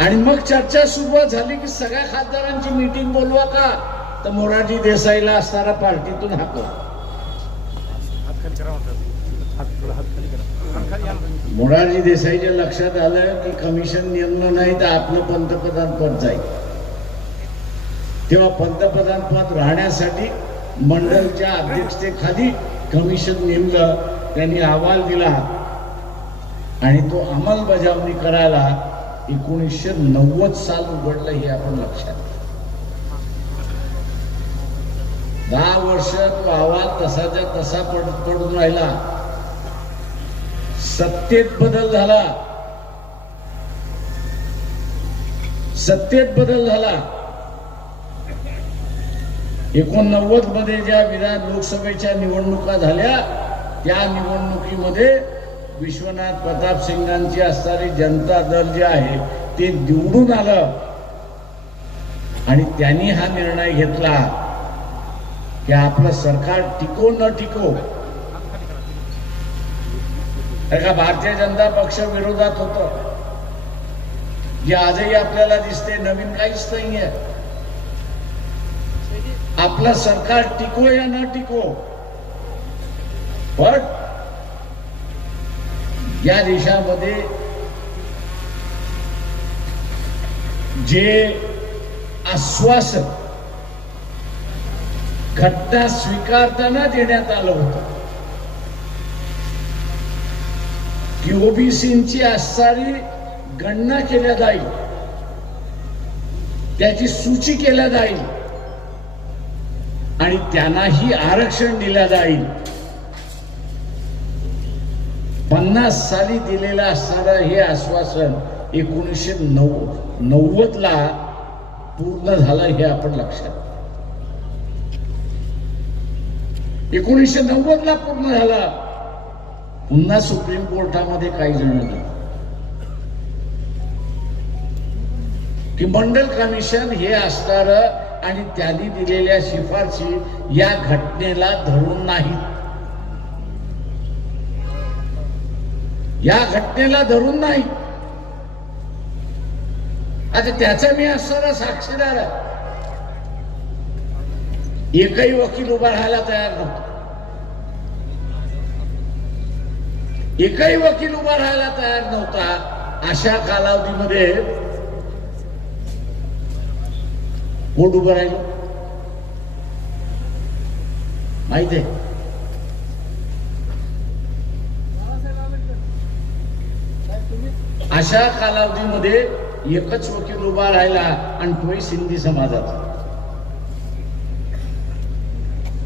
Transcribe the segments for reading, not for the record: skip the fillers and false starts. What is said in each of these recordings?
आणि मग चर्चा सुरुवात झाली की सगळ्या खासदारांची मीटिंग बोलवा का, तर मोरारजी देसाईला असणारा पार्टीतून हाकल. मोरारजी देसाईच्या लक्षात आलं की कमिशन नेमलं नाही तर आपलं पंतप्रधान पद जाईल. तेव्हा पंतप्रधान पद राहण्यासाठी मंडळच्या अध्यक्षतेखाली कमिशन नेमलं. त्यांनी अहवाल दिला आणि तो अंमलबजावणी करायला 1990 साल उघडलं. हे आपण लक्षात, 10 वर्ष तो अहवाल तसाच्या तसा पडून राहिला. सत्तेत बदल झाला, सत्तेत बदल झाला. 89 मध्ये ज्या लोकसभेच्या निवडणुका झाल्या त्या निवडणुकीमध्ये विश्वनाथ प्रताप सिंगांची असणारी जनता दल जे आहे ते निवडून आलं आणि त्यांनी हा निर्णय घेतला की आपलं सरकार टिको न टिको. का भारतीय जनता पक्ष विरोधात होतं, जे आजही आपल्याला दिसते, नवीन काहीच नाहीये. आपलं सरकार टिको या न टिको, पण या देशामध्ये जे आश्वासन घटना स्वीकारताना देण्यात आलं होतं की ओबीसींची असणारी गणना केल्या जाईल, त्याची सूची केल्या जाईल आणि त्यांनाही आरक्षण दिल्या जाईल. 50 साली दिलेलं असणारं हे आश्वासन 1990 ला पूर्ण झालं. हे आपण लक्षात, 1990 ला पूर्ण झाला. पुन्हा सुप्रीम कोर्टामध्ये काही जण गेले की मंडल कमिशन हे असणार आणि त्यांनी दिलेल्या शिफारशी या घटनेला धरून नाही, या घटनेला धरून नाही. आता त्याचा मी असणारा साक्षीदार आहे. एकही वकील उभा राहायला तयार नव्हता, एकही वकील उभा राहायला तयार नव्हता. अशा कालावधीमध्ये कोण उभं राहिलं माहित आहे? अशा कालावधीमध्ये एकच वकील उभा राहिला आणि तोही सिंधी समाजाचा.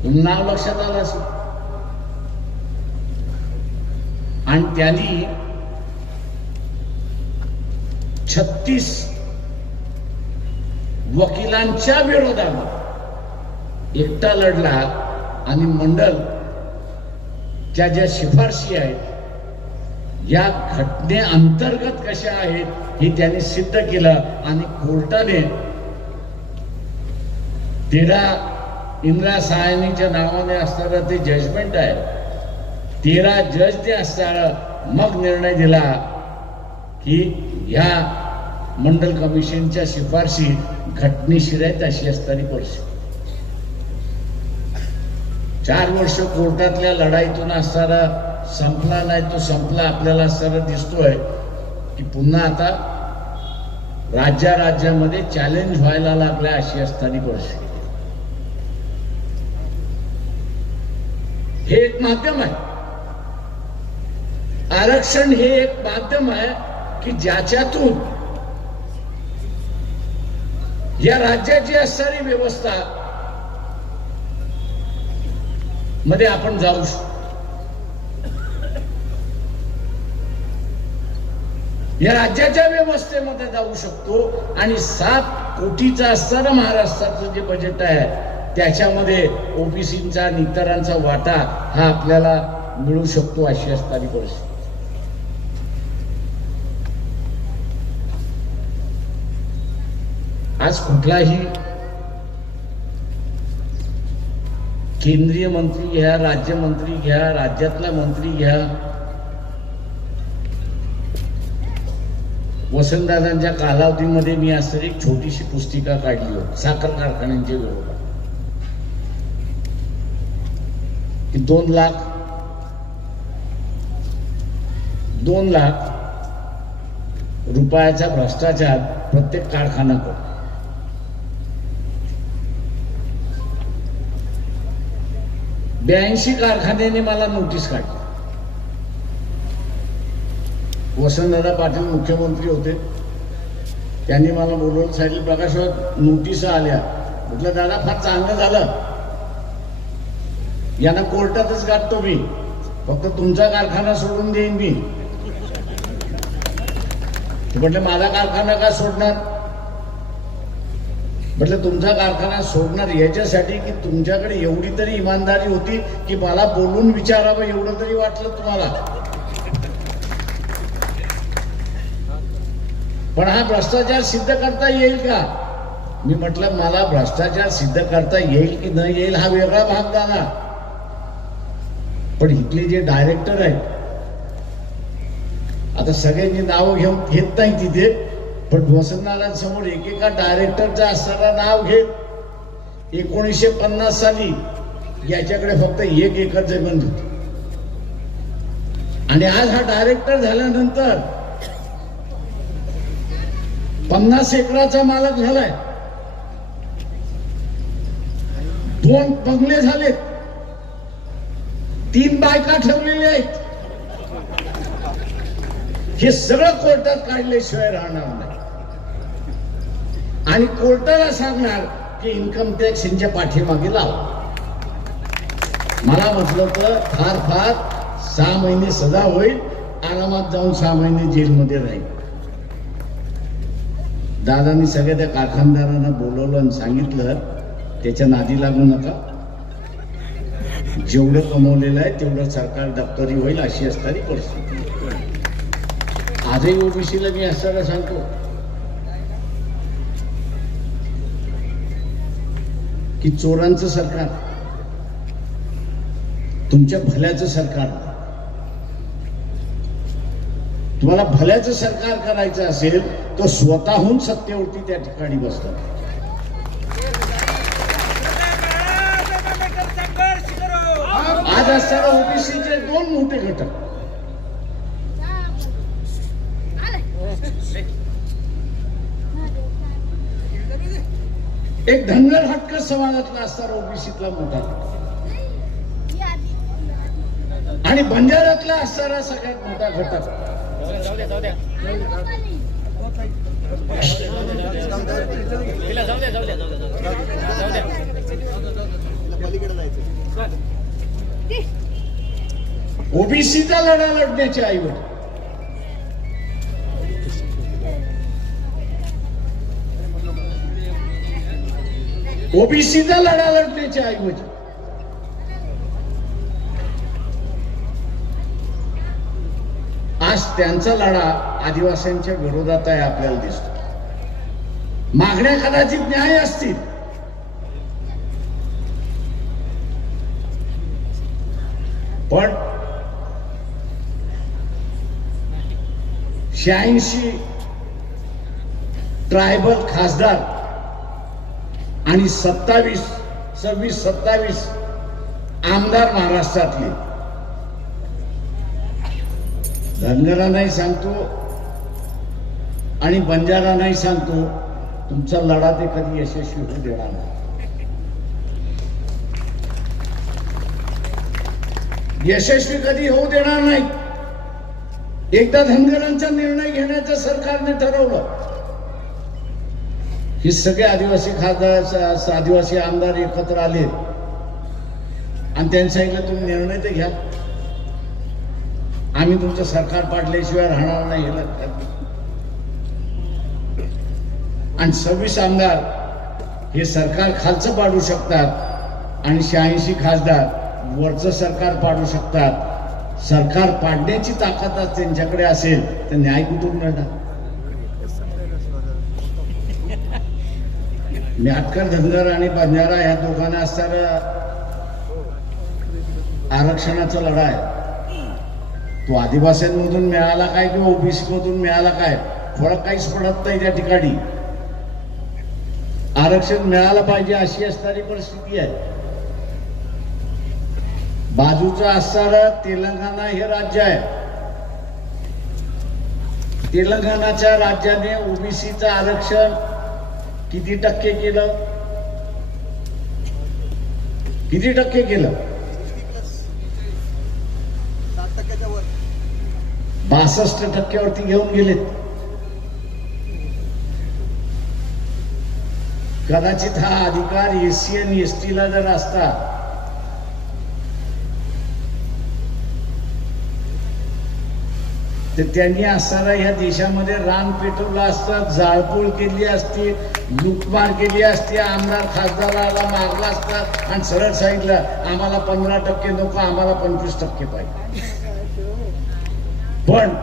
नाव लक्षात आलं असेल. आणि त्यांनी 36 वकिलांच्या विरोधात एकटा लढला आणि मंडल ज्या शिफारशी आहेत या घटनेअंतर्गत कशा आहेत हे त्यांनी सिद्ध केलं. आणि कोर्टाने 13 इंदिरा सायनीच्या नावाने असणारं ते जजमेंट आहे, 13 जजने असणारा मग निर्णय दिला की ह्या मंडल कमिशनच्या शिफारशी घटनेशीर आहेत अशी असणारी परिस्थिती. 4 वर्ष कोर्टातल्या लढाईतून असणारा संपला नाही, तो संपला आपल्याला असणारा दिसतोय की पुन्हा आता राज्यामध्ये चॅलेंज व्हायला लागल्या अशी असणारी परिस्थिती. हे एक माध्यम आहे, आरक्षण हे एक माध्यम आहे की ज्याच्यातून या राज्याची असणारी व्यवस्था मध्ये आपण जाऊ शकतो. या राज्याच्या व्यवस्थेमध्ये जाऊ शकतो आणि 7 कोटीचा असणारा महाराष्ट्राचं जे बजेट आहे त्याच्यामध्ये ओबीसींचा आणि इतरांचा वाटा हा आपल्याला मिळू शकतो अशी असणारी परिस्थिती. आज कुठलाही केंद्रीय मंत्री घ्या, राज्यमंत्री घ्या, राज्यातला मंत्री घ्या, वसंतदादांच्या कालावधीमध्ये मी आज एक छोटीशी पुस्तिका काढली होती साखर कारखान्यांच्या विरोधात की 2 लाख रुपयाचा भ्रष्टाचार प्रत्येक कारखाना करतो. ब्याऐंशी कारखान्याने मला नोटीस काढली. वसंतदादा पाटील मुख्यमंत्री होते, त्यांनी मला बोलवून सांगितलं, प्रकाशराव नोटीस आल्या. म्हटलं दादा फार चांगलं झालं, यांना कोर्टातच गाठतो मी, फक्त तुमचा कारखाना सोडून देईन मी. म्हटलं माझा कारखाना का सोडणार? म्हटलं तुमचा कारखाना सोडणार याच्यासाठी की तुमच्याकडे एवढी तरी इमानदारी होती की मला बोलून विचारावं एवढं तरी वाटलं तुम्हाला. पण हा भ्रष्टाचार सिद्ध करता येईल का? मी म्हटलं मला भ्रष्टाचार सिद्ध करता येईल की न येईल हा वेगळा भाग झाला, पण इथले जे डायरेक्टर आहेत, आता सगळ्यांची नावं घेत नाही तिथे, पण वसंतदादांसमोर एकेका डायरेक्टरचं असताना नाव घेत. 1950 साली याच्याकडे फक्त 1 एकर जमीन होती आणि आज हा डायरेक्टर झाल्यानंतर 50 एकराचा मालक झालाय. 2 बंगले झालेत, 3 बायका ठेवलेल्या आहेत. हे सगळं कोर्टात काढल्याशिवाय राहणार नाही आणि कोर्टाला सांगणार की इन्कम टॅक्स यांच्या पाठीमागे लाव. मला म्हटलं तर फार 6 महिने सजा होईल, आरामात जाऊन 6 महिने जेलमध्ये राहील. दादांनी सगळ्या त्या कारखानदारांना बोलवलं आणि सांगितलं त्याच्या नादी लागू नका, जेवढं कमवलेलं आहे तेवढं सरकार दप्तरी होईल अशी असणारी परिस्थिती. आजही ओबीसीला मी असताना सांगतो की चोरांचं सरकार तुमच्या भल्याचं सरकार. तुम्हाला भल्याचं सरकार करायचं असेल तर स्वतःहून सत्तेवरती त्या ठिकाणी बसतात. आज असताना ओबीसीचे 2 मोठे घटक, एक धनगर हटक समाजातला असणारा ओबीसीतला मोठा घटक आणि बंजारातला असणारा सगळ्यात मोठा घटक. ओबीसीचा लढा लढण्याच्या ऐवजी ओबीसीचा लढा लढण्याच्या ऐवजी आज त्यांचा लढा आदिवासींच्या विरोधात आहे आपल्याला दिसतो. मागण्या कदाचित न्याय असतील, पण 86 ट्रायबल खासदार आणि 27 आमदार महाराष्ट्रातले. धनगरांनाही सांगतो आणि बंजारांनाही सांगतो, तुमचा लढा ते कधी यशस्वी होऊ देणार नाही. यशस्वी कधी होऊ देणार नाही. एकदा धनगरांचा निर्णय घेण्याचं सरकारने ठरवलं, हे सगळे आदिवासी खासदार आदिवासी आमदार एकत्र आले आणि त्यांनी सांगितलं तुम्ही निर्णय तर घ्या, आम्ही तुमचं सरकार पाडल्याशिवाय राहणार नाही हे लक्षात. आणि 26 आमदार हे सरकार खालचं पाडू शकतात आणि 86 खासदार वरचं सरकार पाडू शकतात. सरकार पाडण्याची ताकद त्यांच्याकडे असेल तर न्याय कुठून मिळणार? म्याटकर धनगर आणि बंजारा या दोघांना असणारा आरक्षणाचा लढा आहे, तो आदिवासींमधून मिळाला काय किंवा ओबीसी मधून मिळाला काय फरक काहीच पडत नाही त्या ठिकाणी. आरक्षण मिळालं पाहिजे अशी असणारी परिस्थिती आहे. बाजूचं असणारं तेलंगणा हे राज्य आहे. तेलंगणाच्या राज्याने ओबीसीचं आरक्षण किती टक्के केलं? किती टक्के केलं? 62% घेऊन गेलेत. कदाचित हा अधिकार एससी आणि एसटी ला जर असता तर त्यांनी असताना या देशामध्ये रान पेटवलं असतं, जाळपोळ केली असती, लुटमार केली असती, आमदार खासदाराला मारला असता आणि सरळ सांगितलं आम्हाला 15% नको, आम्हाला 25% पाहिजे. पण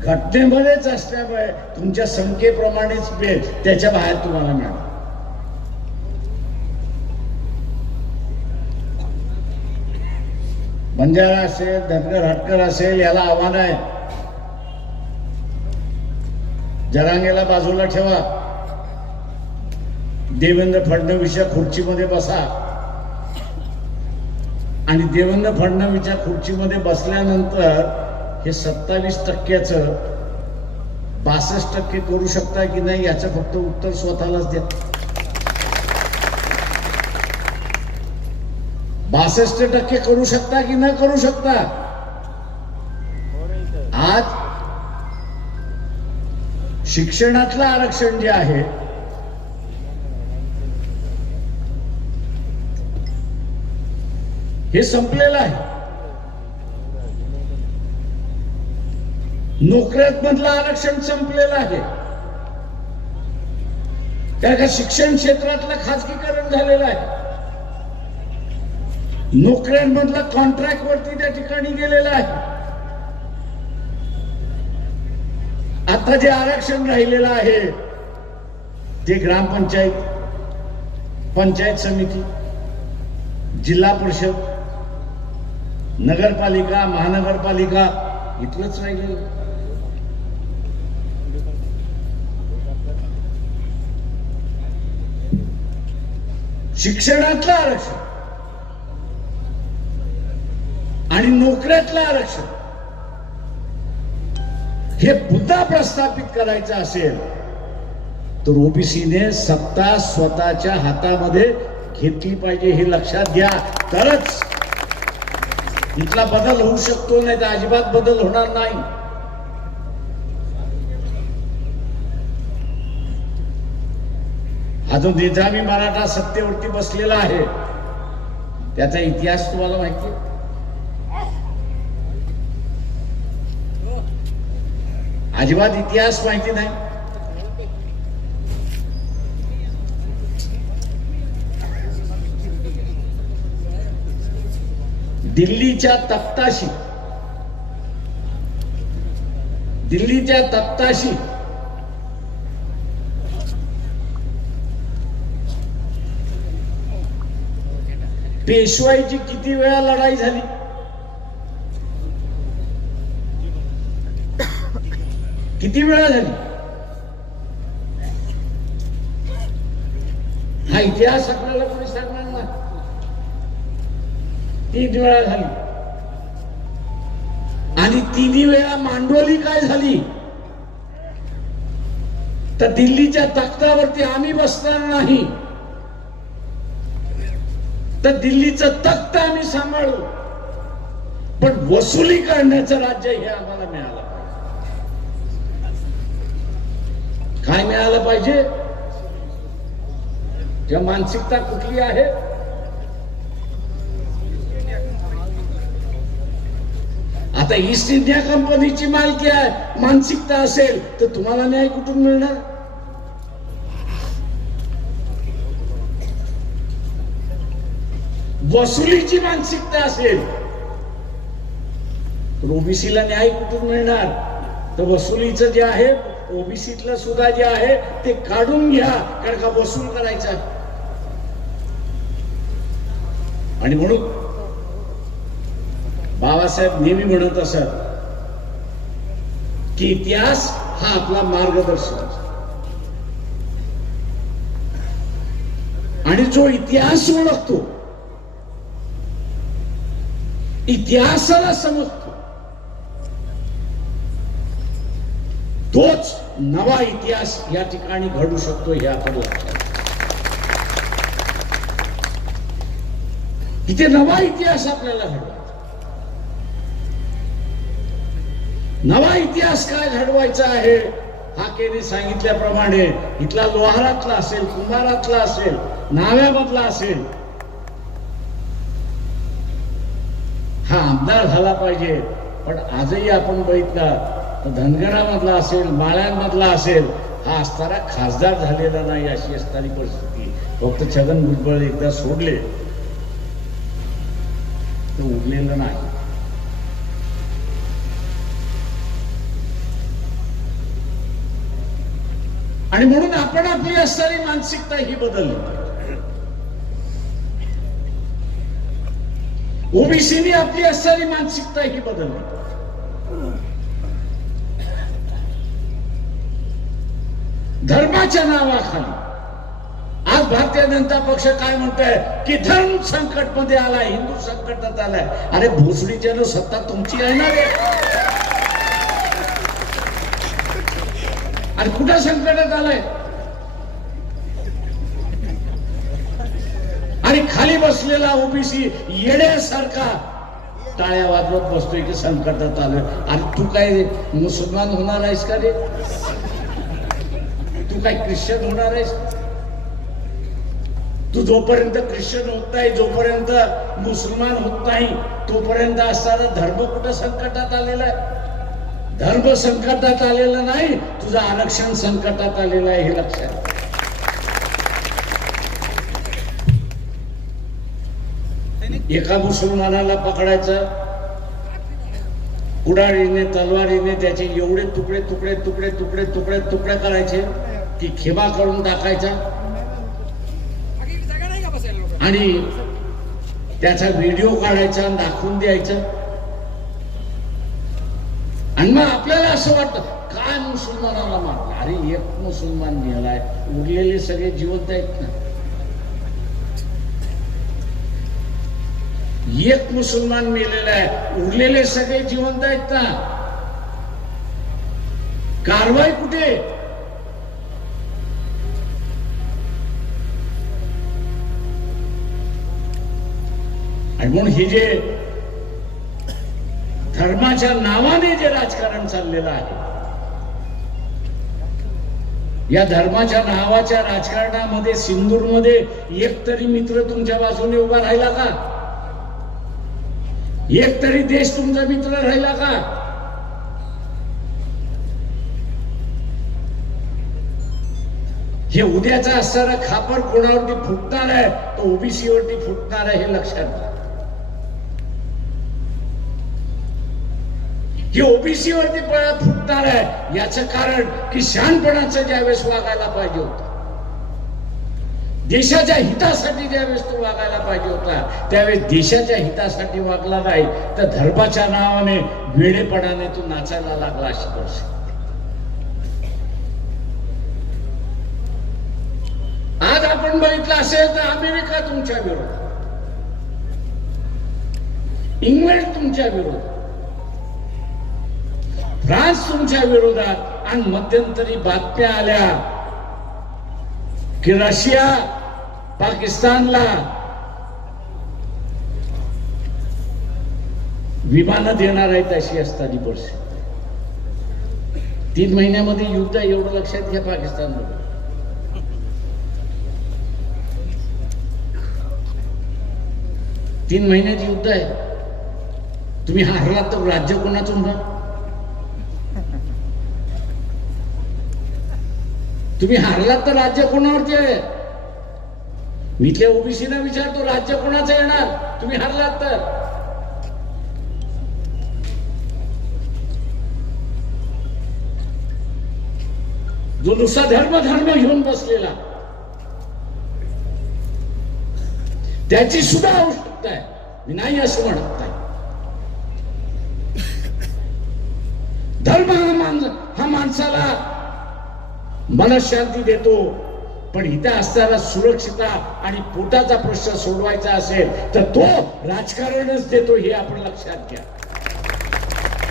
घटनेमध्येच असल्यामुळे तुमच्या संख्येप्रमाणेच मिळेल, त्याच्या बाहेर तुम्हाला मिळणार. बंजारा असेल, धनगर हटकर असेल, याला आव्हान आहे, जरांगेला बाजूला ठेवा, देवेंद्र फडणवीसच्या खुर्चीमध्ये बसा आणि देवेंद्र फडणवीसच्या खुर्चीमध्ये बसल्यानंतर हे 27%चं 62% करू शकता की नाही याचं फक्त उत्तर स्वतःलाच द्या. 62% करू शकता की न करू शकता? आज शिक्षणातलं आरक्षण जे आहे हे संपलेलं आहे. नोकऱ्यात मधलं आरक्षण संपलेलं आहे. त्या का शिक्षण क्षेत्रातलं खाजगीकरण झालेलं आहे. नोकऱ्यांमधलं कॉन्ट्रॅक्ट वरती त्या ठिकाणी गेलेलं आहे. आता जे आरक्षण राहिलेलं आहे ते ग्रामपंचायत, पंचायत समिती, जिल्हा परिषद, नगरपालिका, महानगरपालिका इथलंच राहिलेलं. शिक्षणातलं आरक्षण आणि नोकऱ्यातलं आरक्षण हे पुन्हा प्रस्थापित करायचं असेल तर ओबीसीने सत्ता स्वतःच्या हातामध्ये घेतली पाहिजे, हे लक्षात घ्या. तरच इथला बदल होऊ शकतो, नाही तर अजिबात बदल होणार नाही. हा जो निजामी मराठा सत्तेवरती बसलेला आहे त्याचा इतिहास तुम्हाला माहिती आहे? अजिबात इतिहास माहिती नाही. दिल्लीच्या तख्ताशी पेशवाईची किती वेळा लढाई झाली? किती वेळा झाली? हा इतिहास आपल्याला कोणी सांगणार ना. 3 वेळा झाली आणि 3 वेळा मांडवली काय झाली तर दिल्लीच्या तख्तावरती आम्ही बसणार नाही, तर दिल्लीचं तख्त आम्ही सांभाळू, पण वसुली करण्याचं राज्य हे आम्हाला मिळालं पाहिजे. काय मिळालं पाहिजे? त्या मानसिकता कुठली आहे? आता ईस्ट इंडिया कंपनीची मालकी आहे, मानसिकता असेल तर तुम्हाला न्याय कुठून मिळणार? वसुलीची मानसिकता असेल तर ओबीसीला न्याय कुठून मिळणार? तर वसुलीचं जे आहे, ओबीसीतलं सुद्धा जे आहे ते काढून घ्या, कारण का वसूल करायचा. आणि म्हणून बाबासाहेब नेहमी म्हणत असत की इतिहास हा आपला मार्गदर्शक आणि जो इतिहास ओळखतो, इतिहासाला समजतो, तोच नवा इतिहास या ठिकाणी घडू शकतो हे आपण लक्षात. इथे नवा इतिहास आपल्याला घडवायचा. नवा इतिहास काय घडवायचा आहे, हाकेने सांगितल्याप्रमाणे इथला लोहारातला असेल, कुंभारातला असेल, नाव्यामधला असेल, हा आमदार झाला पाहिजे. पण आजही आपण बघितला तर धनगरामधला असेल, माळ्यांमधला असेल, हा असताना खासदार झालेला नाही अशी असणारी परिस्थिती. फक्त छगन भुजबळ एकदा सोडले तर उरलेलं नाही. आणि म्हणून आपण आपली असणारी मानसिकता ही बदलली पाहिजे. ओबीसीनी आपली असणारी मानसिकता ही बदलली पाहिजे. धर्माच्या नावाखाली आज भारतीय जनता पक्ष काय म्हणताय की धर्म संकट मध्ये आलाय, हिंदू संकटात आलाय. अरे भोसडीच्या सत्ता तुमची आहे ना रे. आणि कुठं संकटात आलंय? आणि खाली बसलेला ओबीसी येड्यासारखा टाळ्या वाजवत बसतोय की संकटात आलोय. आणि तू काय मुसलमान होणार आहेस का रे? तू काय ख्रिश्चन होणार आहेस? तू जोपर्यंत ख्रिश्चन होत नाही, जोपर्यंत मुसलमान होत नाही, तोपर्यंत असणारा धर्म कुठं संकटात आलेला आहे? धर्म संकटात आलेला नाही, तुझं आरक्षण संकटात आलेलं आहे हे लक्षात. एका मुसलमानाला पकडायचं, कुडाळीने तलवारीने त्याचे एवढे तुकडे तुकडे तुकडे तुकडे तुकडे तुकडे करायचे की खेमा करून टाकायचा आणि त्याचा व्हिडिओ काढायचा, दाखवून द्यायचा. आणि मग आपल्याला असं वाटतं काय मुसलमानाला मारलं. अरे एक मुसलमान मेलाय, उरलेले सगळे जिवंत आहेत ना. एक मुसलमान मेलेला आहे, उरलेले सगळे जिवंत आहेत ना. कारवाई कुठे? आणि म्हणून हे जे धर्माच्या नावाने जे राजकारण चाललेलं आहे, या धर्माच्या नावाच्या राजकारणामध्ये सिंदूरमध्ये एक तरी मित्र तुमच्या बाजूने उभा राहिला का? एक तरी देश तुमचा मित्र राहिला का? हे उद्याचा असणारा खापर कोणावरती फुटणार आहे, तो ओबीसी वरती फुटणार आहे हे लक्षात घ्या. हे ओबीसी वरती फुटणार आहे याचं कारण की शहाणपणाचं ज्यावेळेस वागायला पाहिजे होतं, देशाच्या हितासाठी ज्यावेळेस तो वागायला पाहिजे होता, त्यावेळेस देशाच्या हितासाठी वागला नाही, तर धर्माच्या नावाने वेडेपणाने तो नाचायला लागला अशी परिस्थिती. आज आपण बघितलं असेल तर अमेरिका तुमच्या विरोधात, इंग्लंड तुमच्या विरोधात, फ्रान्स तुमच्या विरोधात. आणि मध्यंतरी बातम्या आल्या की रशिया पाकिस्तानला विमानं देणार आहेत अशी असताना परिस्थिती. 3 महिन्यामध्ये युद्ध एवढं लक्षात घ्या पाकिस्तानमध्ये. 3 महिन्याचे युद्ध आहे. तुम्ही हारलात तर राज्य कोणाचं होणार? तुम्ही हारलात तर राज्य कोणावरती आहे? मी इथल्या ओबीसीना विचारतो, राज्य कोणाचं येणार तुम्ही हारलात तर? जो नुसता धर्म घेऊन बसलेला, त्याची सुद्धा आवश्यकता आहे. मी नाही असं म्हणत नाही. धर्म हा माणसाला मनशांती देतो, पण इथे असताना सुरक्षितता आणि पोटाचा प्रश्न सोडवायचा असेल तर तो राजकारणच देतो, हे आपण लक्षात घ्या.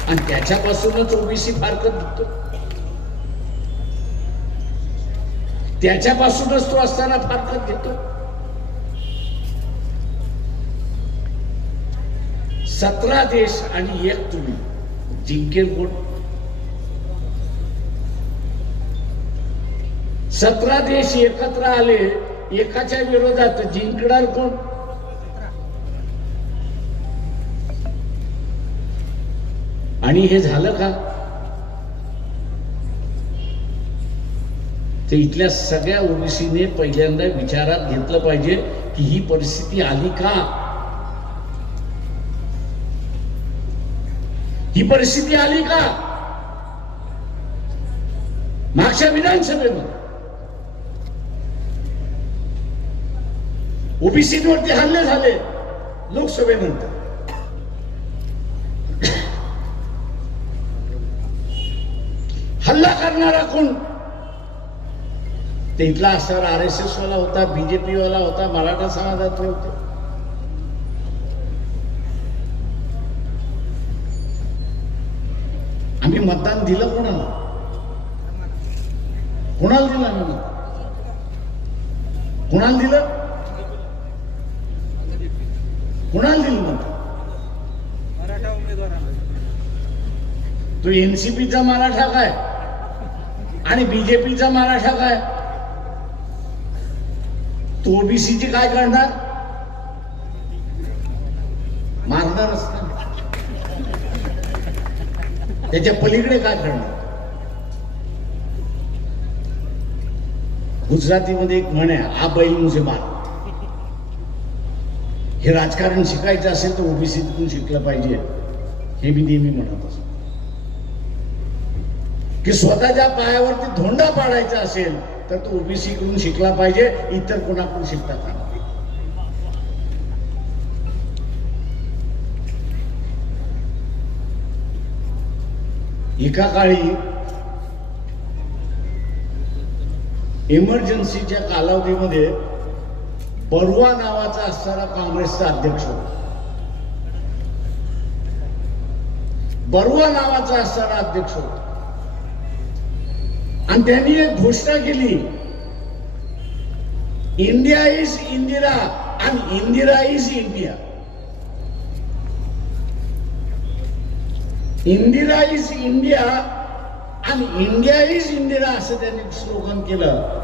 आणि त्याच्यापासूनच ओबीसी फारकत निघतो, त्याच्यापासूनच तो असताना फारकत घेतो. 17 देश आणि एक तुम्ही, जिंकेल कोण? 17 देश एकत्र आले एकाच्या विरोधात, जिंकणार कोण? आणि हे झालं का? ते इथल्या सगळ्या ओबीसीने पहिल्यांदा विचारात घेतलं पाहिजे की ही परिस्थिती आली का? ही परिस्थिती आली का? मागच्या विधानसभेमध्ये ओबीसीवरती हल्ले झाले, लोकसभेनंतर हल्ला करणारा कोण? ते इथला असणारा RSS वाला होता, बीजेपी वाला होता, मराठा समाजातले होते. आम्ही मतदान दिलं कोणाला? कोणाला दिलं आम्ही? कोणाला दिलं? कोणाला दिलं मतदान? मराठा उमेदवारांना. तो एनसीपीचा मराठा काय आणि बीजेपीचा मराठा काय? तो ओबीसीची काय करणार? मारणारच ना. त्याच्या पलीकडे काय करणार? गुजरातीमध्ये एक म्हण आहे, आ बैल मुझे मार. हे राजकारण शिकायचं असेल तर ओबीसीतून शिकलं पाहिजे, हे मी नेहमी म्हणत असतो. की स्वतःच्या पायावरती धोंडा पाडायचा असेल तर तो ओबीसी कडून शिकला पाहिजे, इतर कोणाकडून शिकता का? एका काळी इमर्जन्सीच्या कालावधीमध्ये बरुआ नावाचा असणारा काँग्रेसचा अध्यक्ष होता. बरुआ नावाचा असणारा अध्यक्ष होता आणि त्यांनी एक घोषणा केली, इंडिया इज इंदिरा आणि Indira is India. Indira is India आणि इंडिया इज इंदिरा असं त्यांनी स्लोगन केलं.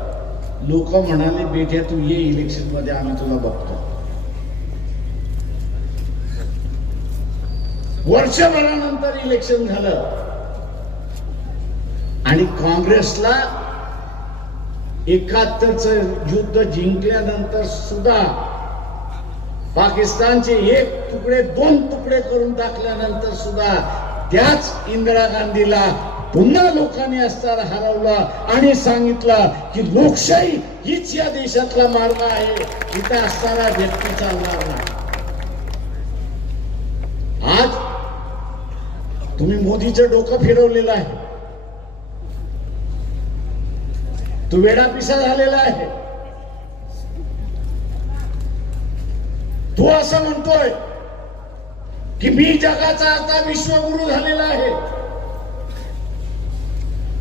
लोक म्हणाले, बेट्या तू ये इलेक्शन मध्ये, आम्ही तुला बघतो. वर्षभरानंतर इलेक्शन झालं आणि काँग्रेसला 71चं युद्ध जिंकल्यानंतर सुद्धा पाकिस्तानचे एक तुकडे 2 तुकडे करून टाकल्यानंतर सुद्धा त्याच इंदिरा गांधीला पुन्हा लोकांनी असताना हरवलं आणि सांगितलं की लोकशाही हीच या देशातला मार्ग आहे, इथे असताना व्यक्ती चालणार नाही. आज तुम्ही मोदीचं डोकं फिरवलेलं आहे, तो वेडापिसा झालेला आहे. तो असं म्हणतोय की मी जगाचा आता विश्वगुरु झालेला आहे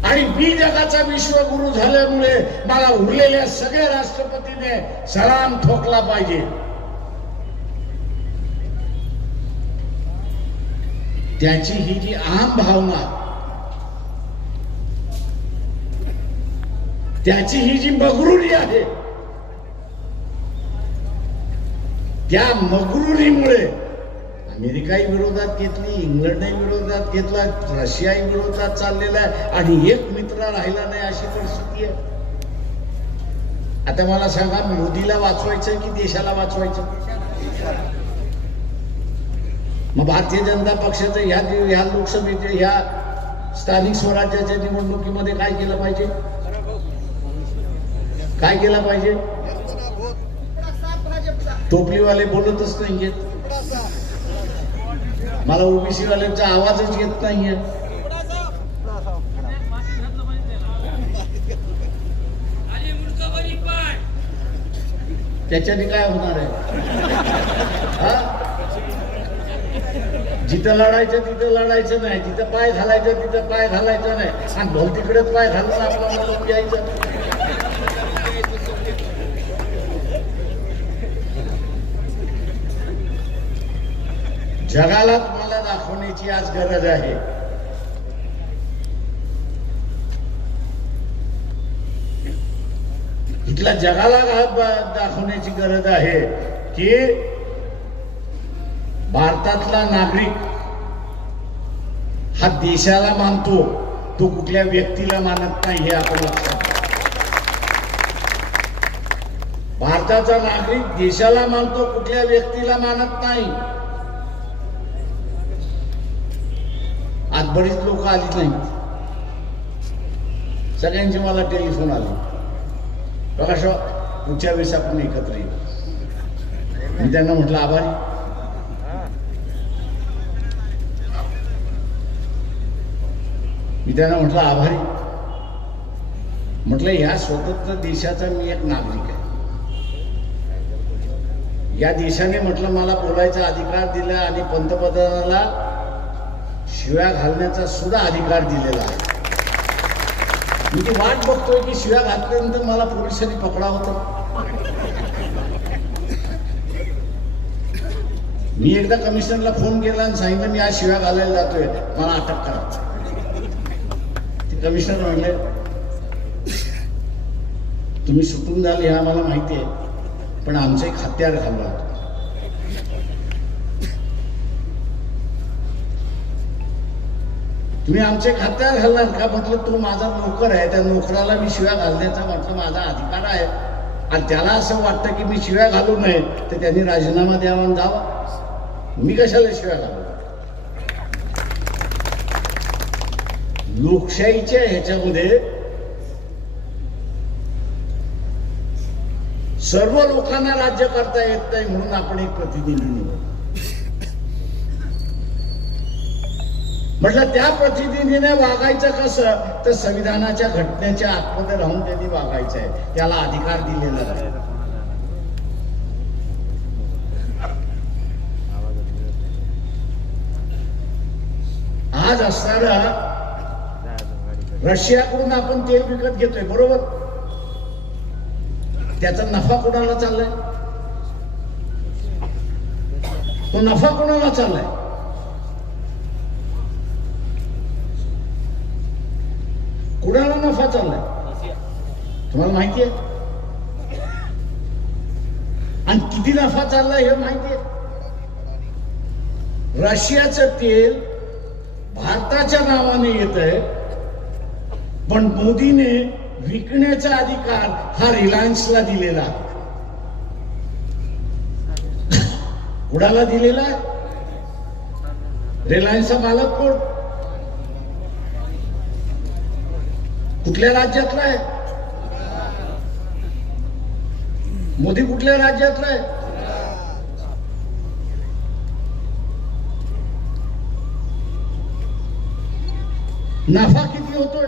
आणि मी जगाचा विश्वगुरु झाल्यामुळे मला उरलेल्या सगळ्या राष्ट्रपतीने सलाम ठोकला पाहिजे. त्याची ही जी आम भावना, त्याची ही जी मगरुरी आहे, त्या मगरुरीमुळे अमेरिकाही विरोधात घेतली, इंग्लंडही विरोधात घेतला, रशियाही विरोधात चाललेला आहे आणि एक मित्र राहिला नाही अशी परिस्थिती आहे. आता मला सांगा, मोदीला वाचवायचं की देशाला वाचवायचं? मग भारतीय जनता पक्षाचं ह्या लोकसभेच्या ह्या स्थानिक स्वराज्याच्या निवडणुकीमध्ये काय केलं पाहिजे? काय केलं पाहिजे? टोपलीवाले बोलतच नाहीये, मला ओबीसी वाल्यांचा आवाजच येत नाहीये. त्याच्याने काय होणार आहे? हा? जिथं लढायचं तिथं लढायचं नाही, जिथं पाय घालायचं तिथं पाय घालायचं नाही, आणि भोवतीकडेच पाय घालून आपल्याला लोक यायचं. जगाला तुम्हाला दाखवण्याची आज गरज आहे. इथल्या जगाला दाखवण्याची गरज आहे की भारतातला नागरिक हा देशाला मानतो, तो कुठल्या व्यक्तीला मानत नाही, हे आपण लक्षात घ्या. भारताचा नागरिक देशाला मानतो, कुठल्या व्यक्तीला मानत नाही. आज बरीच लोक आलीच नाहीत, सगळ्यांचे मला टेलिफोन आले, प्रकाश पुढच्या वेळेस आपण एकत्र येऊ. मी त्यांना म्हटलं आभारी. म्हटलं या स्वतंत्र देशाचा मी एक नागरिक आहे. या देशाने म्हटलं मला बोलायचा अधिकार दिला आणि पंतप्रधानाला शिव्या घालण्याचा सुद्धा अधिकार दिलेला आहे. मी ती वाट बघतोय की शिव्या घातल्यानंतर मला पोलिसांनी पकडावं तर. मी एकदा कमिशनरला फोन केला आणि सांगितलं मी आज शिव्या घालायला जातोय, मला अटक करा. ते कमिशनर म्हणले तुम्ही सुटून जाल हे आम्हाला माहिती आहे, पण आमचं एक हत्यार घालवा. तुम्ही आमचे हत्यार घालणार का? म्हटलं तो माझा नोकर आहे, त्या नोकराला मी शिव्या घालण्याचा म्हटलं माझा अधिकार आहे, आणि त्याला असं वाटतं की मी शिव्या घालू नये तर त्यांनी राजीनामा द्यावा आणि जावा. मी कशाला शिव्या घालू? लोकशाहीच्या ह्याच्यामध्ये सर्व लोकांना राज्य करता येत नाही, म्हणून आपण एक प्रतिनिधी निवडू. म्हटलं त्या प्रतिनिधीने वागायचं कसं, तर संविधानाच्या घटनेच्या आतमध्ये राहून त्यांनी वागायचं आहे, त्याला अधिकार दिलेला आहे. आज असणारा रशियाकडून आपण तेल विकत घेतोय, बरोबर? त्याचा नफा कोणाला चाललाय? तो नफा कोणाला चाललाय? कुणाला नफा चाललाय तुम्हाला माहिती आहे? आणि किती नफा चाललाय हे माहिती आहे? रशियाचं तेल भारताच्या नावाने येत आहे, पण मोदीने विकण्याचा अधिकार हा रिलायन्सला दिलेला आहे. कुणाला दिलेला आहे? रिलायन्सचा मालक कोण? कुठल्या राज्यातला आहे? मोदी कुठल्या राज्यातला आहे? नफा किती होतोय?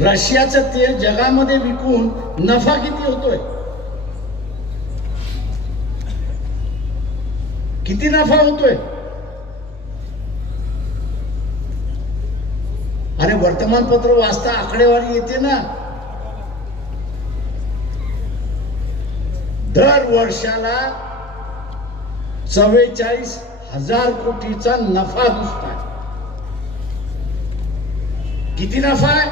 रशियाचं तेल जगामध्ये विकून नफा किती होतोय? किती नफा होतोय? अरे वर्तमानपत्र वाचता आकडेवारी येते ना. दर वर्षाला 44,000 कोटीचा नफा दिसतोय. किती नफा आहे?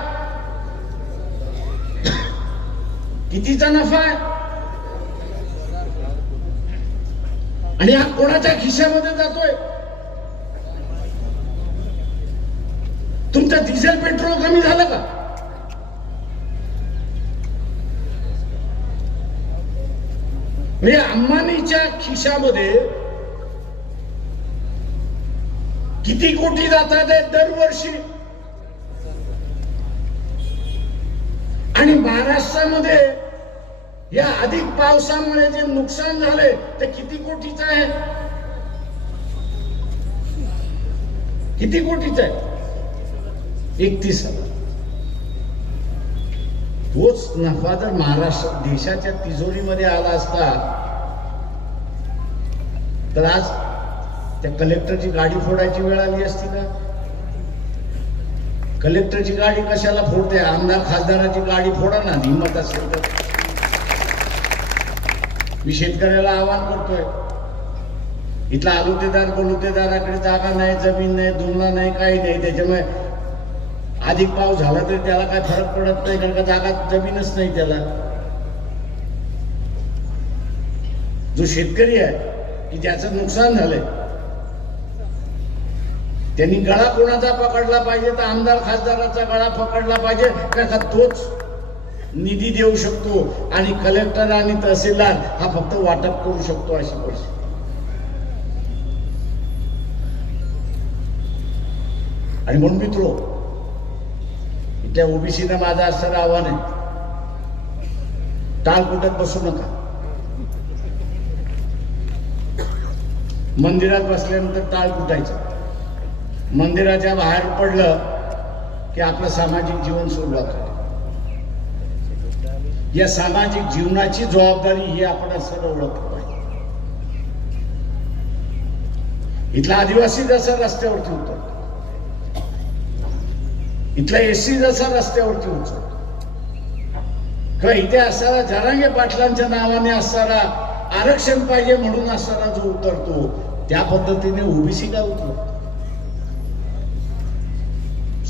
कितीचा नफा आहे? आणि हा कोणाच्या खिशामध्ये जातोय? तुमचं डिझेल पेट्रोल कमी झालं का? म्हणजे अंबानीच्या खिशामध्ये किती कोटी जातात दरवर्षी? आणि महाराष्ट्रामध्ये या अधिक पावसामुळे जे नुकसान झाले ते किती कोटीचं आहे? किती कोटीचं आहे? 31,000. तोच नफा जर महाराष्ट्र देशाच्या तिजोरीमध्ये आला असता तर आज त्या कलेक्टरची गाडी फोडायची वेळ आली असती का? कलेक्टरची गाडी कशाला फोडते? आमदार खासदाराची गाडी फोडा ना, हिंमत असेल तर. मी शेतकऱ्याला आवाहन करतोय, इथला आलुतेदार बलुतेदाराकडे जागा नाही, जमीन नाही, दुमला नाही, काही नाही. त्याच्यामुळे अधिक पाऊस झाला तरी त्याला काय फरक पडत नाही, कारण का जागा जमीनच नाही त्याला. जो शेतकरी आहे की ज्याचं नुकसान झालंय त्यांनी गळा कोणाचा पकडला पाहिजे? तर आमदार खासदाराचा गळा पकडला पाहिजे, का तोच निधी देऊ शकतो आणि कलेक्टर आणि तहसीलदार हा फक्त वाटप करू शकतो अशी परिस्थिती. आणि म्हणून मित्रो, इथल्या ओबीसीनं माझं असणारं आव्हान आहे, टाळ कुटत बसू नका. मंदिरात बसल्यानंतर टाळ कुटायचं, मंदिराच्या बाहेर पडलं की आपलं सामाजिक जीवन सुरुवात होते. या सामाजिक जीवनाची जबाबदारी ही आपण असं ओळखलं पाहिजे. इथला आदिवासी जसा रस्त्यावरती उतरतो, इथला एससी जसा रस्त्यावरती उतरतो, किंवा इथे असणारा जरांगे पाटलांच्या नावाने असणारा आरक्षण पाहिजे म्हणून असणारा जो उतरतो, त्या पद्धतीने ओबीसी का उतरतो?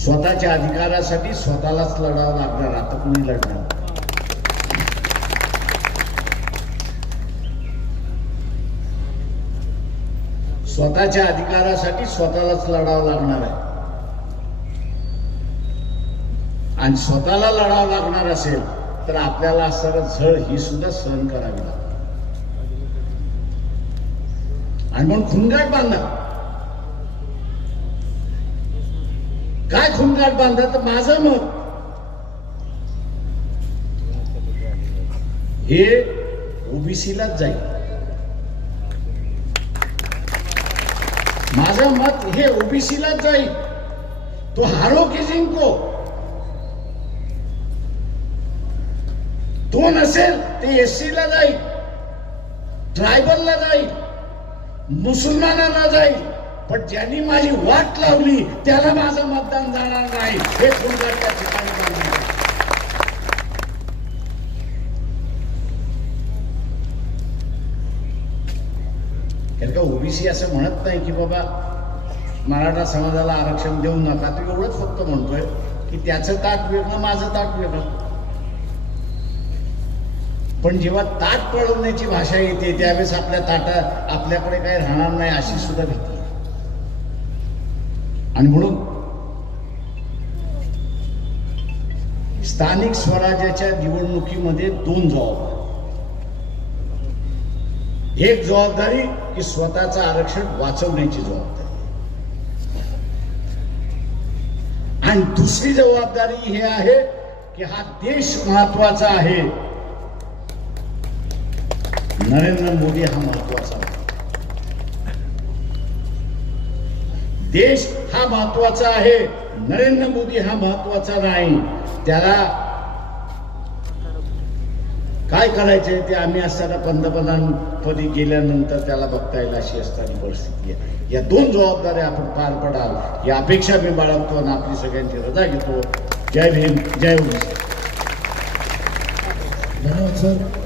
स्वतःच्या अधिकारासाठी स्वतःलाच लढावं लागणार. आता कुणी लढणार? स्वतःच्या अधिकारासाठी स्वतःलाच लढावं लागणार आहे. आणि स्वतःला लढावं लागणार असेल तर आपल्याला असणारं झळ ही सुद्धा सहन करावी लागते. आणि म्हणून खुणगाट बांधा. काय खुणगाट बांधा? तर माझं मत हे ओबीसीलाच जाईल. माझं मत हे ओबीसीलाच जाईल. तो हारो की जिंको, तो नसेल ते एससीला जाईल, ट्रायबलला जाईल, मुसलमानांना जाईल. पण ज्यांनी माझी वाट लावली त्याला माझं मतदान जाणार नाही. हे खुणगाट त्या ठिकाणी बांधलं. कारण का ओबीसी असं म्हणत नाही की बाबा मराठा समाजाला आरक्षण देऊ नका. तो एवढंच फक्त म्हणतोय की त्याचं ताट वेगळं, माझं ताट वेगळं. पण जेव्हा ताट पळवण्याची भाषा येते त्यावेळेस आपल्याकडे काही राहणार नाही अशी सुद्धा भीती. आणि म्हणून स्थानिक स्वराज्याच्या निवडणुकीमध्ये दोन जबाबदारी. एक जबाबदारी की स्वतःचं आरक्षण वाचवण्याची जबाबदारी, आणि दुसरी जबाबदारी हे आहे की हा देश महत्वाचा आहे, नरेंद्र मोदी हा महत्वाचा आहे. देश हा महत्वाचा आहे, नरेंद्र मोदी हा महत्वाचा नाही. त्याला काय करायचंय ते आम्ही असताना पंतप्रधानपदी गेल्यानंतर त्याला बघता येईल अशी असणारी परिस्थिती आहे. या दोन जबाबदाऱ्या आपण पार पडाल या अपेक्षा मी बाळगतो आणि आपली सगळ्यांची रजा घेतो. जय भीम, जय ओबीसी. धन्यवाद सर.